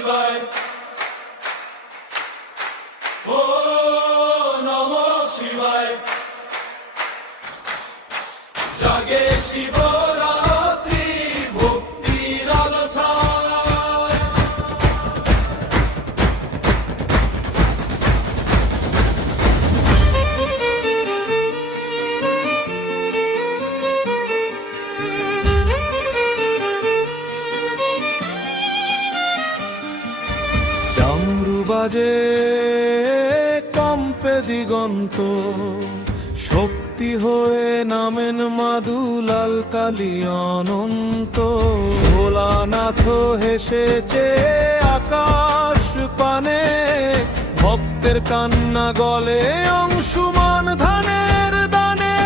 শিবায়, ও নমঃ শিবায়। জাগে শিবরাত্রি ভক্তির আলো ছায়। ডামরু বাজে কম্পে দিগন্ত, শক্তি হয়ে নামেন মা দুলাল কালী অনন্ত। ভোলানাথ হেসেছে আকাশ পানে, ভক্তের কান্না গলে অংশুমান ধানের দানে।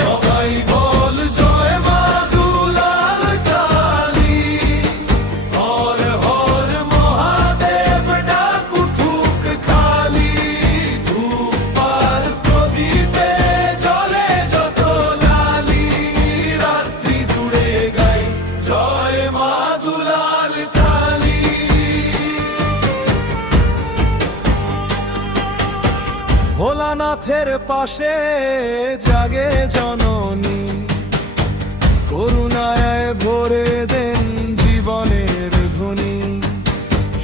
সবাই বল জয় মা দুলাল কালী, হর হর মহাদেব ডাক উঠুক খালি। ধূপ আর প্রদীপে জ্বলে যত লালি, রাত্রি জুড়ে গাই জয় মা দুলাল কালী। ভোলানাথের পাশে জাগে জননী, করুণায় ভরে দেন জীবনের ধ্বনি।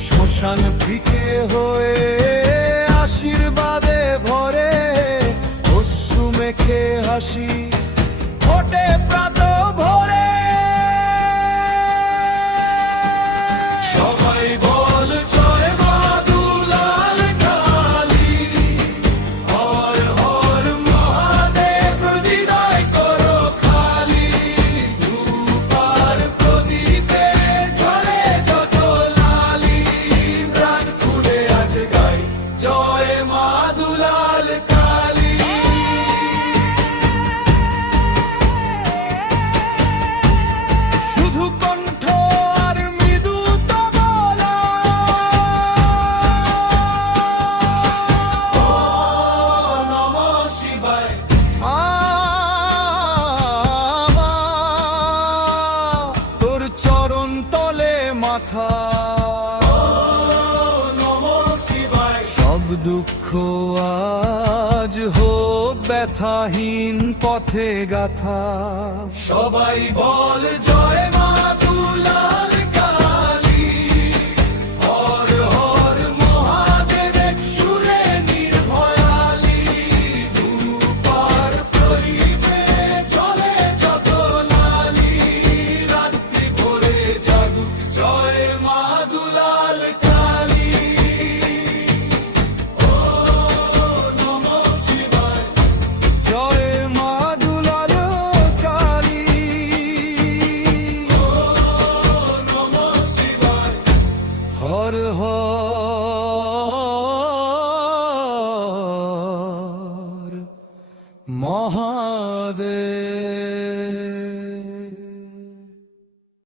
শ্মশান ফিকে হয়ে আশীর্বাদে ভরে, অশ্রু মেখে হাসি ফোটে প্রাত ভরে। সবাই বল জয় মা দুলাল কালী, হর হর মহাদেব হৃদয় করো খালি। ধূপ আর প্রদীপে জ্বলে যত লালি, প্রাণ খুলে আজ গাই জয় মা দুলাল কালী। শুধু কণ্ঠ আর মৃদু তবলা, ও নমঃ শিবায়। মা, তোর চরণ তলে মাথা, ও নমঃ শিবায়। সব দুঃখ আজ হোক ব্যথাহীন পথে গাথা। সবাই বল জয় মা দুলাল কালী, হর হর মহাদেব এক সুরে নির্ভয়ালি। ধূপ আর প্রদীপে জ্বলে যত লালি, রাত্রি ভোরে জাগুক জয় মা দুলাল কালী। ও নমঃ শিবায়, জয় মা দুলাল কালী। ও নমঃ শিবায়, হর হর মহাদেব।